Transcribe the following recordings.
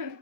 Hello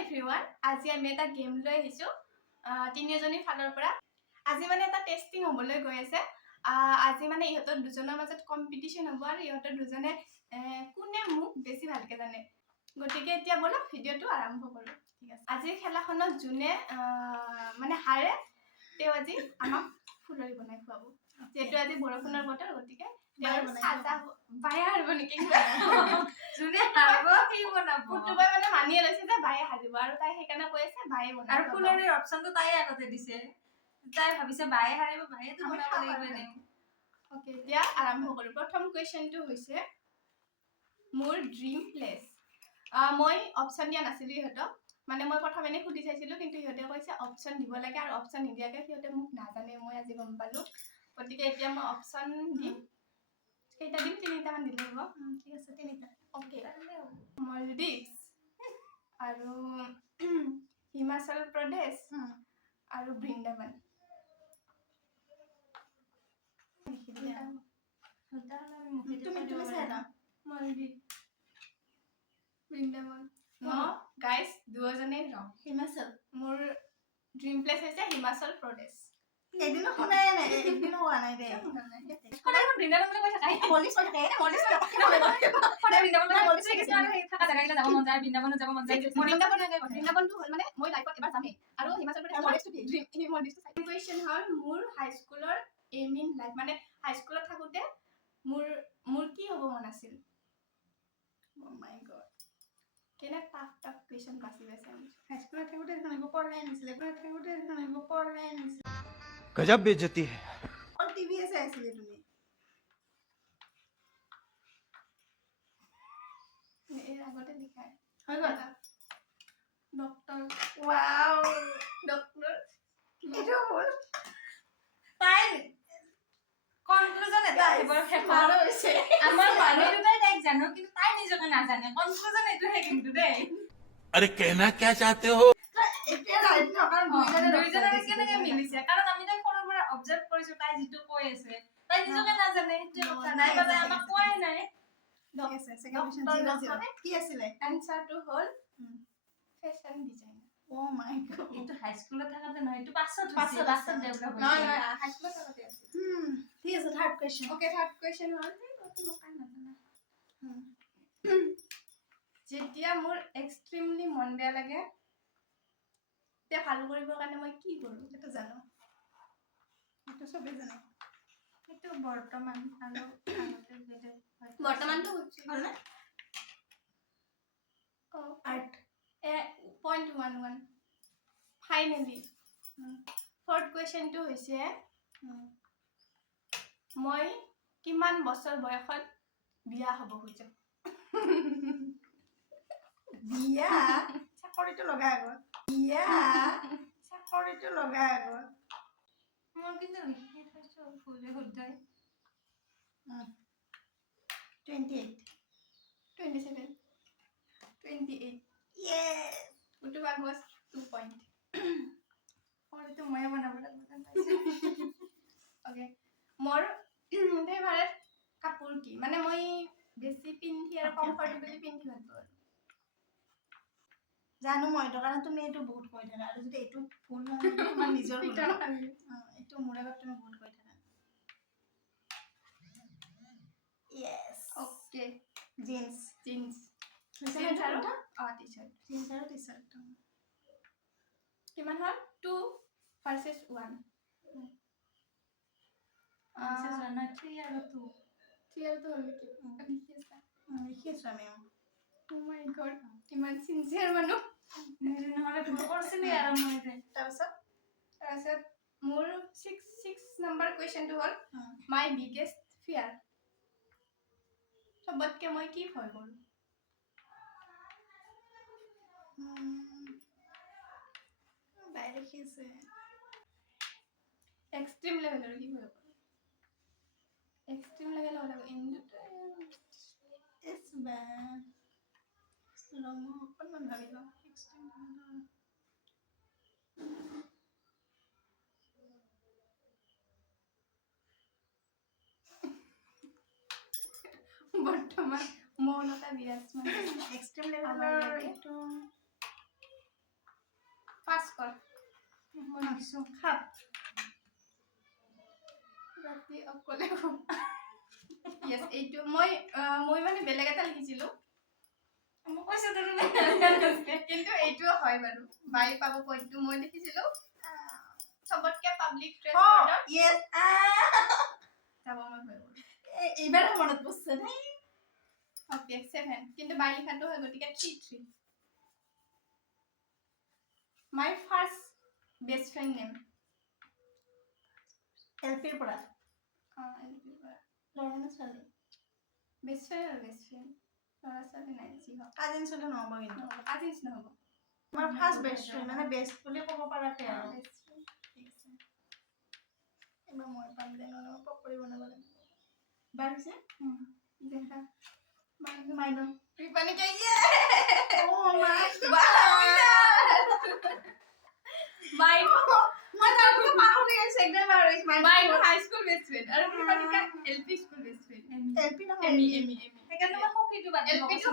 everyone, আজি আমি এটা গেম লৈ আহিছো তিনিজনী ফালৰ পৰা আজি মানে এটা টেস্টিং হ'বলৈ গৈ আছে আজি মানে ইহঁতৰ দুজনৰ মাজত কম্পিটিশন হ'ব আৰু ইহঁতৰ দুজনে কোনে মোক বেছি ভালকে জানে গতিকে এতিয়া বলক ভিডিওটো আৰম্ভ কৰো ঠিক আছে আজি খেলাখনত যোনে মানে হাৰে তেও আজি আমাক ফুলৰি বনাই খুৱাব যেটো আজি বৰষুণৰ বতৰ গতিকে তেওঁৰ সাজা বায়া হাৰিব নেকি যোনে হাৰিব কি বনাব পুতুবাই মানে মানিয়ে লৈছে যে বায়ে হাৰিব আৰু তাই সেইকাৰণে কৈ আছে বায়ে বনাব আৰু ফুলৰিৰ অপচনটো তাই আগতে দিছে তাই ভাবিছে বায়ে হাৰিব বায়ে তো বনাব লাগিব নে ওকে এতিয়া আৰম্ভ কৰো প্ৰথম কোৱেশ্চনটো হৈছে মোৰ ড্ৰিম প্লেস মই অপচন দিয়া নাছিলো ইহঁতক মানে মই প্ৰথম এনে খুদি চাইছিলো কিন্তু ইহঁতে কৈছে অপচন দিব লাগে আৰু অপচন নিদিয়াকে সিহঁতে মোক নাজানে মই আজি গম পালো গতিকে এতিয়া মই অপচন দিম কেইটা দিম তিনিটা মান দিলে হ'ব ঠিক আছে তিনিটা ওকে মলদ্বীপছ আৰু হিমাচল প্ৰদেশ আৰু বৃন্দাবন তুমি চাইলা মলদ্বীপ বৃন্দাবন নো গাইস দুজনে ৰং হিমাচল মোৰ ড্ৰিম প্লেস হৈছে হিমাচল প্ৰদেশ এদিনো শুনাই নাই এদিনো হোৱা নাই দে কোনে বৃন্দাবন বুলি কৈ থাকাই মলিস কৈ থাকে মলিস কোনে বৃন্দাবন মলিস কিছু আৰু সেই থাকা জায়গা যাব মন যায় বৃন্দাবন যাব মন যায় বৃন্দাবনটো হল মানে মই লাইফত এবাৰ যামেই আৰু হিমাচল প্ৰদেশ মলিসটো ড্ৰিম মলিসটো চাই কোৱেশ্চন হল মোৰ হাই স্কুলৰ এম ইন লাইফ মানে হাই স্কুলত থাকোতে মোৰ কি হ'ব মন আছিল ও মাই গড কেনে টাফ কোৱেশ্চন বাছি আছে হাই স্কুলত থাকোতে খানিব পঢ়াই নিছিলে गजब बेइज्जती है और टीवी ऐसे आइছিলে তুমি এর আগতে লিখা হয় গল ডক্টর ওয়াও ডক্টর এটা বল তাই কনক্লুজন এটা আহিব ভালো হৈছে আমাৰ মানুহে তাই জানো কিন্তু তাই নিজকে না জানে কনক্লুজন এটো হে কিন্তু দেই अरे कहना क्या चाहते हो এতিয়া রাইট ন কাৰণ দুইজনে কেনেকৈ মিলিছে কাৰণ আমি তাই ফোনৰ পৰা অবজাৰ্ভ কৰিছো তাই যেটো কৈ আছে তাই নিজকে না জানে যে কথা নাই কথা আমাক কোৱাই নাই ঠিক আছে সেকেন্ড কোৱেশ্চন কি আছিল আনসারটো হল ফ্যাশন ডিজাইনার ও মাই গড এটা হাই স্কুলত থাকাতে নহয় এটা পাছত ডেভেলপ হৈছে নহয় নহয় হাই স্কুলত থাকাতে আছে ঠিক আছে third question okay third question হল তুমি কাই নাজানা যেতিয়া মোৰ এক্সট্ৰিমলি মন বেয়া লাগে তে ভাল কৰিবৰ কাৰণে মই কি কৰো এটা জানো এটা সবে জানে এটো বৰ্তমান আৰু আগতে যেতে বৰ্তমানটো হল না ও আৰ্ট 0.11 ফাইনালি ফৰ্থ কোৱেশ্চনটো হৈছে মই কিমান বছৰ বয়সত বিয়া হ'ব খুজো বিয়া চাকৰিটো লগা আগত বিয়া চাকৰিটো লগা আগত মোৰ কিন্তু লিখি থৈছো ফুলে শুদ্ধই 28 27 28 yes উটো বাগস 2 পয়েন্ট ওটো মই বনাব লাগিব ওকে মোৰ ফেভাৰিট কাপোৰ কি মানে মই বেছি পিন্ধি আৰু কমফৰ্টেবলি পিন্ধি ভাল পাওঁ জানো মই তো কাৰণ তুমি এটো বহুত কৈ থাকা আৰু যদি এটো ফুল নহয় তোমাৰ নিজৰ ভুল এটো মোৰ আগত তুমি বহুত কৈ থাকা yes okay jeans আৰু টি-শাৰ্ট কিমান হল 2 ভাৰ্সেস 1 ভাৰ্সেস 1 3 আৰু 2 হল কি লিখিছা আমি ও মাই গড কিমান সিনসিয়াৰ মানুহ নহলে ভুল কৰিছিলি আৰু মই তাৰপিছত মোৰ 6 নম্বৰ কোৱেশ্চনটো হল মাই বিগেষ্ট ফিয়াৰ সবতকে মই কি ভয় কৰো বাইৰে খেয়েছে এক্সট্ৰিম লেভেলেৰ কি ভয় কৰো এক্সট্ৰিম লেভেল হলে ইটস ব্যাড স্লো অকনমান ভাবি লও এক্সট্ৰিম বৰ্তমান মৌনতা বিৰাজমান এক্সট্ৰিম আমাৰ লেভেলৰ ইয়াতে। এইটো পাছ কৰ মই লিখিছোঁ খাপ ৰাতি অকলে শুম য়েছ এইটো মই মানে বেলেগ এটা লিখিছিলো মই কৈছোঁ তুমি কিন্তু এইটোও হয় বাৰু বাই পাব পইণ্টটো মই লিখিছিলো চবতকে পাব্লিক ট্ৰেন্সপৰ্টৰ য়েছ যাব মই ভয় কৰোঁ এইবাৰ মনত পৰিছে দেই অ'কে 7 কিন্তু বাই লিখাটো হয় গতিকে 3 my first best friend name এলপিৰ পৰা এলপিৰ পৰা ল'ৰা নে ছোৱালী বেষ্ট ফ্ৰেণ্ড আৰু বেষ্ট ফ্ৰেণ্ড ল'ৰা ছোৱালী নাই যি হওক কাজিন ছোৱালী নহ'ব কিন্তু কাজিনছ নহ'ব তোমাৰ ফাৰ্ষ্ট বেষ্ট ফ্ৰেণ্ড মানে বেষ্ট বুলি ক'ব পাৰাকে আৰু বেষ্ট ফ্ৰেণ্ড ঠিক আছে এবাৰ মই পাম দে নহ'লে মই পকৰি বনাব লাগিব বাৰ হৈছে দেখা মাইনু কৃপানিকা অ' মাই মাইনু মই তাৰমানে পাহৰি গৈছোঁ একদম পাহৰি গৈছোঁ মাইনু হাই স্কুল বেষ্ট ফ্ৰেণ্ড আৰু Kripanika LP school best friend LP নহয় এমি সেইকাৰণে মই সখীটো বাদ দিলোঁ। এলপিটো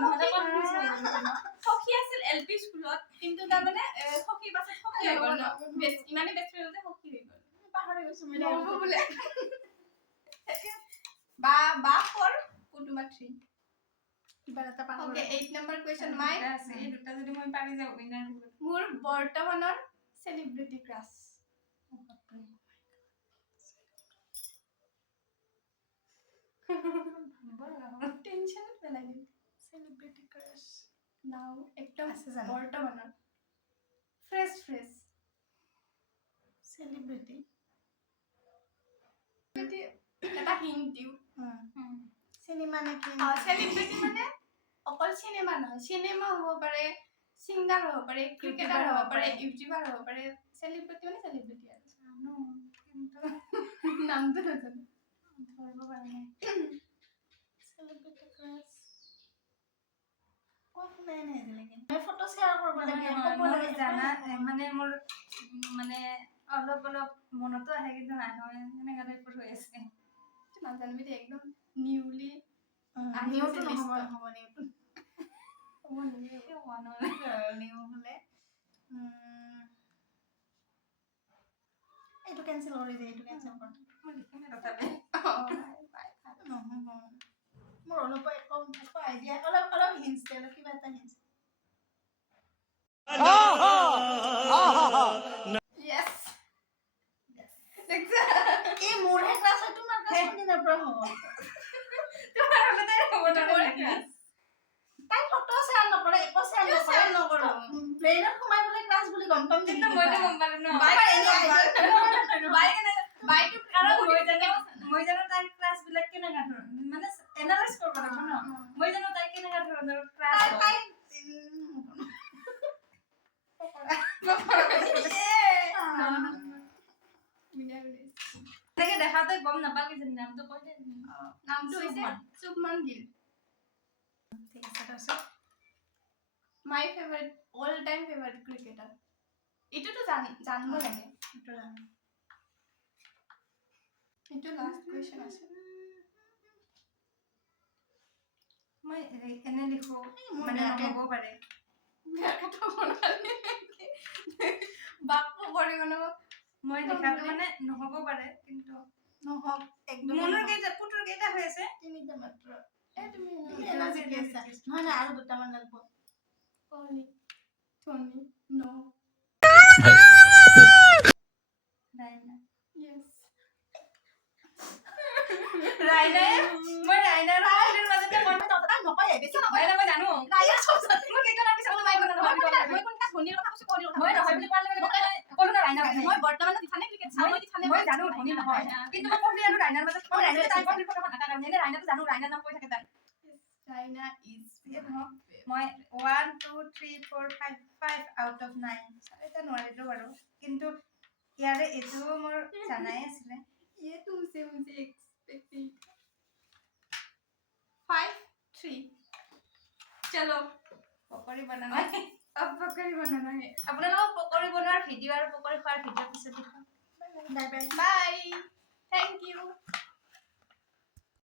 সখী আছিল এলপি স্কুলত কিন্তু তাৰমানে সখীৰ পাছত সখী হৈ গ'ল ন ইমানে বেষ্ট ফ্ৰেণ্ড যে সখী হৈ গ'ল পাহৰি গৈছোঁ মই নহ'ব বোলে বা 4 কুটুমা 3 কিবা এটা পাহৰি ওকে 8 নম্বৰ কোৱেশ্চন মাই আছে এই দুটা যদি মই পাৰি যাওঁ উইনাৰ হ'ব। মোৰ বৰ্তমানৰ সেলিব্ৰিটি ক্ৰাশ টেনশন পেলাই দিম সেলিব্ৰিটি ক্ৰাশ নাও একদম আছে জানো? বৰ্তমানৰ ফ্ৰেছ সেলিব্ৰিটি এটা হিন্ট দিও চিনেমা নেকি সেলিব্ৰিটি মানে অকল চিনেমা নহয় চিনেমা হ'ব পাৰে সিংগাৰ হ'ব পাৰে ক্ৰিকেটাৰ হ'ব পাৰে ইউটিউবাৰ হ'ব পাৰে সেলিব্ৰিটি মানে সেলিব্ৰিটি আৰু জানো কিন্তু নামটো নাজানো ধৰিব পৰা নাই সেলিব্ৰিটি ক্ৰাশ কোৱা শুনাই নাই আজিলৈকে মই ফটো শ্বেয়াৰ কৰিব লাগে ক'ব মোৰ লাগে জানা মানে মোৰ মানে অলপ মনতো আহে কিন্তু নাহে সেনেকা টাইপৰ হৈ আছে নাজানিবি দেই একদম নিউলি নিউটো নহ'ব নহ'ব নিউটো হ'ব নিউ কিয় হোৱা নহ'লে নিউ হ'লে এইটো কেনচেল কৰি দে এইটো কেনচেল কৰ মই লিখিমে তথাপি নহ'ব মোৰ অলপ একো আইডিয়া অলপ হিন্টছ দে অলপ কিবা এটা হিন্টছ ইয়েছ এই মোৰহে ক্লাছ হয় তোমাৰ ক্লাছ কোনদিনাৰ পৰা হ'ব তোমাৰ হলতে হ'ব তাই ফটো শ্বেয়াৰ নকৰে একো শ্বেয়াৰ নকৰে ব্ৰেইনত সোমাই পেলাই ক্লাছ বুলি গম পাম কিন্তু মইতো গম পালো ন বাইটো কাৰণ মই জানো তাইৰ ক্লাছ বিলাক কেনেকা ধৰণৰ মানে এনালাইজ কৰিব লাগিব ন মই জানো তাই কেনেকা ধৰণৰ ক্লাছ তাই তাকে দেখাতে গম নাপাল কিজানি নামটো কৈ দে নামটো হৈছে শুভমান গিল ঠিক আছে তাৰপিছত my favourite all time favourite cricketer এইটোতো জানিব লাগে এইটো জানো এইটো লাষ্ট কুৱেশ্যন আছে মই এনে লিখো মানে নহ'ব পাৰে বিয়াটো বনালি বাকো কৰি বনাব মই লিখাটো মানে নহ'ব পাৰে কিন্তু নহওক একদম মনৰ কেইটা পুটৰ কেইটা হৈ আছে তিনিটা মাত্ৰ তুমি এনাৰ্জি দি আছা নহয় নহয় আৰু দুটামান লাগিব অলি টনি নো ৰাইনা ইয়েছ ৰাইনাই মই ৰাইনাৰ ৰাইনাৰ মাজতে মন তাই নকয়ে বেছি মই জানো ৰাইয়া চব মই কেইটা পিছত মই বনাব মই কোনটা ধনীৰ কথা কৈছো কৰিৰ কথা মই নহয় বুলি কোৱাৰ লগে লগে ক'লো না ৰাইনা মই বৰ্তমানত দিছানে ক্ৰিকেট চাওঁ মই দিছানে মই জানো ধনী নহয় কিন্তু মই ক'লো আৰু ৰাইনাৰ মাজত মই ৰাইনাৰ তাই ক'লো কথা নাথাকা কাৰণে এনে ৰাইনাটো জানো ৰাইনাৰ নাম কৈ থাকে তাই চাইনা ইজ মই 1 2 3 4 5 5 আউট অফ 9 এটা নোৱাৰিলো বাৰু কিন্তু ইয়াৰে এইটো মোৰ জানাই আছিলে ये तुमसे मुझे एक्सपेक्टेड 5 3 चलो পকৰি বনানা अब पकड़ी बनाना है আপোনালোকক পকৰি বনোৱাৰ ভিডিঅ' আৰু পকৰি খোৱাৰ ভিডিঅ' পিছত দিম bye bye bye thank you